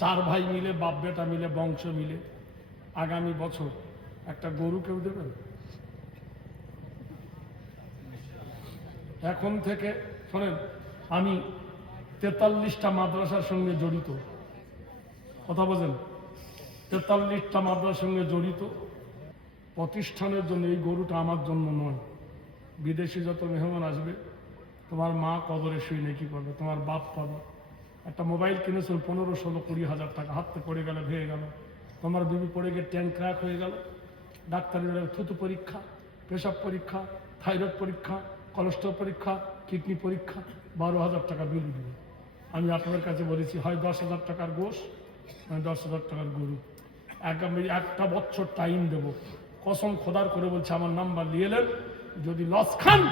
4 ভাই মিলে, বাপ বেটা মিলে, বংশ মিলে আগামী বছর একটা গরু কেউ দেবেন? এখন থেকে শোনেন, আমি 43টা মাদ্রাসার সঙ্গে জড়িত, কথা বোঝেন, 43টা মাদ্রাসার সঙ্গে জড়িত। প্রতিষ্ঠানের জন্য এই গরুটা আমার জন্য নয়। বিদেশি যত মেহমান আসবে, তোমার মা কবরে শুয়ে নেকি পাবে, তোমার বাপ পাবে। একটা মোবাইল কিনেছিল 15, 16, 20 হাজার টাকা, হাতে পড়ে গেল, ভেঙে গেল। তোমার বিবি পড়ে গিয়ে ট্যাঙ্ক ক্র্যাক হয়ে গেল। ডাক্তারের থুতু পরীক্ষা, পেশাব পরীক্ষা, থাইরয়েড পরীক্ষা, কোলেস্ট্রল পরীক্ষা, কিডনি পরীক্ষা, 12,000 টাকা বিল দিবে। আমি আপনাদের কাছে বলেছি, হয় 10,000 টাকার গোশ, হয় 10,000 টাকার গরু। আগামী 1 বছর টাইম দেব। কসম খোদার করে বলছে, আমার নাম্বার নিয়ে এলেন, যদি লস খান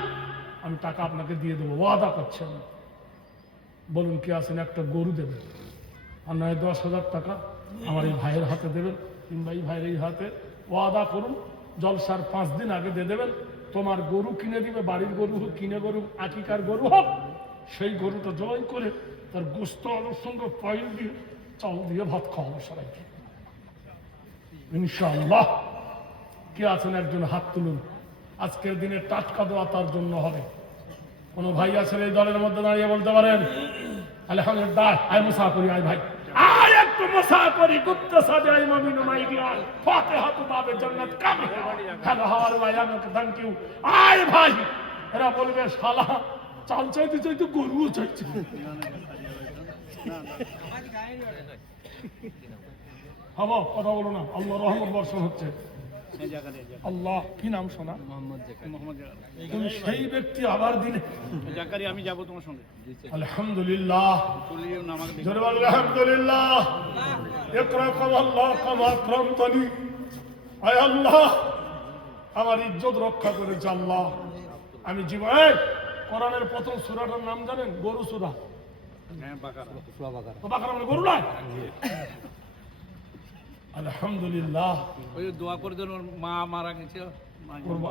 আমি টাকা আপনাকে দিয়ে দেবো, ওয়াদা করছি আমি। বলুন কে আছেন, একটা গরু দেবেন, আর নয় 10,000 টাকা আমার এই ভাইয়ের হাতে দেবেন, কিংবা এই ভাইয়ের এই হাতে। ওয়াদা করুন, জলসার 5 দিন আগে দিয়ে দেবেন। তোমার গরু কিনে দিবে, বাড়ির গরু হোক, কিনে গরু, আকিকার গরু হোক, সেই গরুটা জবাই করে তার গোস্ত আলুর সঙ্গে পয়েল দিয়ে, চাল দিয়ে ভাত খাওয়াবো সবাইকে ইনশাআল্লাহ। কে আছেন একজন হাত তুলুন। আজকের দিনে টাটকা দোয়া তার জন্য হবে। কোন ভাই আছেন এই দলের মধ্যে দাঁড়িয়ে বলতে পারেন আলহামদুলিল্লাহ, আয় মুসাফিরি, আয় ভাই, আয় একটু মুসাফিরি, গুপ্ত সাদে আয় মমিন মাইদি, আয় ফাতিহা তু বাবে জান্নাত কাম হ্যালো হাওয়ার ভাই, আমাকে থ্যাংক ইউ, আয় ভাই। এরা বলবে শালা চাল চাইতে চাইতে গরুও চাইছে। হবো কথা বলো না, আল্লাহ রহমত বর্ষণ হচ্ছে। আল্লাহ কি নাম শোনা, তুমি সেই ব্যক্তি আবার দিলে আমি যাবো তোমার সঙ্গে। আলহামদুলিল্লাহ, জোরে বল আলহামদুলিল্লাহ। ইকরা কামাল্লাহ কামা আকরামতানি। আয় আল্লাহ, আমার ইজ্জত রক্ষা করেছে আল্লাহ। আমি জীবনে কোরআনের প্রথম সূরাটার নাম জানেন? গরু সূরা। হ্যাঁ, বাকারা। তো বাকারা মানে গরু নয়? আলহামদুলিল্লাহ। ওই দোয়া করে দেন, ওর মা মারা গেছে।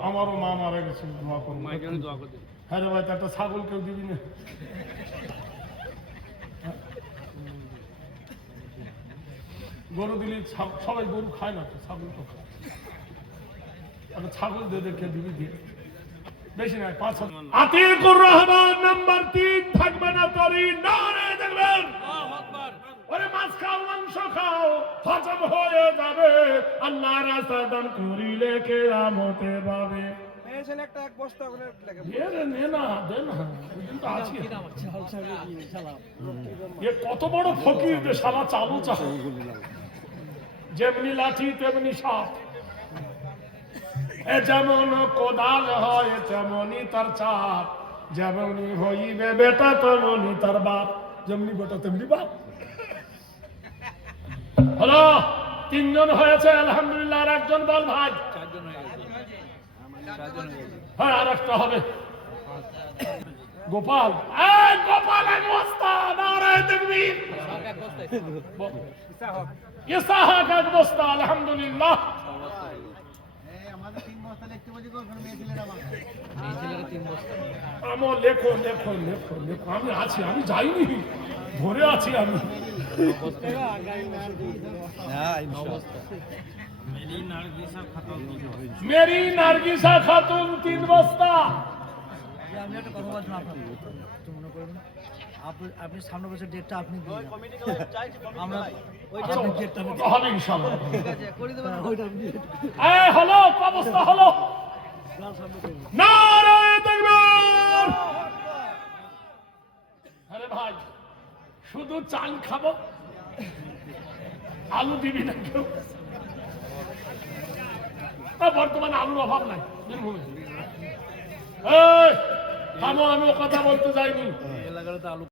আমারও মা মারা গেছে, দোয়া করবো। মায়ের দোয়া করে দেন। হ্যাঁ রে ভাই, একটা ছাগল কেউ দিবি না? গরু দিলি, সবাই গরু খায় না তো, ছাগল তো খায়। একটা ছাগল দিয়ে দেখে দিবি, দিয়ে বেশি নয়, 5,000। আতিকুর রহমান নাম্বার 3 থাকবে না তরি, না দেখবেন। ওরে মাছ খাও, মাংস খাও, হজম হয়ে যাবে, আল্লাহ রাস্তা দান করিলে কিয়ামতে পাবে। কত বড় ফকির যে শালা চালু চায়, যেমনি লাঠি তেমনি সাপ, যেমন কোদাল হয় তেমনি তার চাপ, যেমনি হইবে বেটা তেমনি তার বাপ, যেমনি বেটা তেমনি বাপ। হলো 3 জন হয়েছে আলহামদুলিল্লাহ। আর একজন বল ভাই, 4 জন হয়ে গেছে। হ্যাঁ আর একটা হবে। গোপাল, গোপাল এক বস্তা, নারায়ে তাকবীর। ইসাহাক এক বস্তা, আলহামদুলিল্লাহ। আমার লেখো লেখো লেখো লেখো, আমি আছি, আমি যাইনি, ধরে আছি আমি। মেরি নার্গিসা খাতুন 3 বস্তা। আমি একটা কথা বলছি আপনার, মনে করবেন আপনি সামনে বছর ডেটটা আপনি দিন, আমরা ওইটা ডেটটা হবে ইনশাআল্লাহ। ঠিক আছে করে দেবেন, ওইটা আপনি। এই হলো কত বস্তা হলো? নারায়ে তাকবীর। আরে ভাই, শুধু চাল খাবো, আলু দিবি না কেউ? বর্তমানে আলুর অভাব নাই বীরভূমে। আমি কথা বলতে যাইনি। এলাকার তো আলু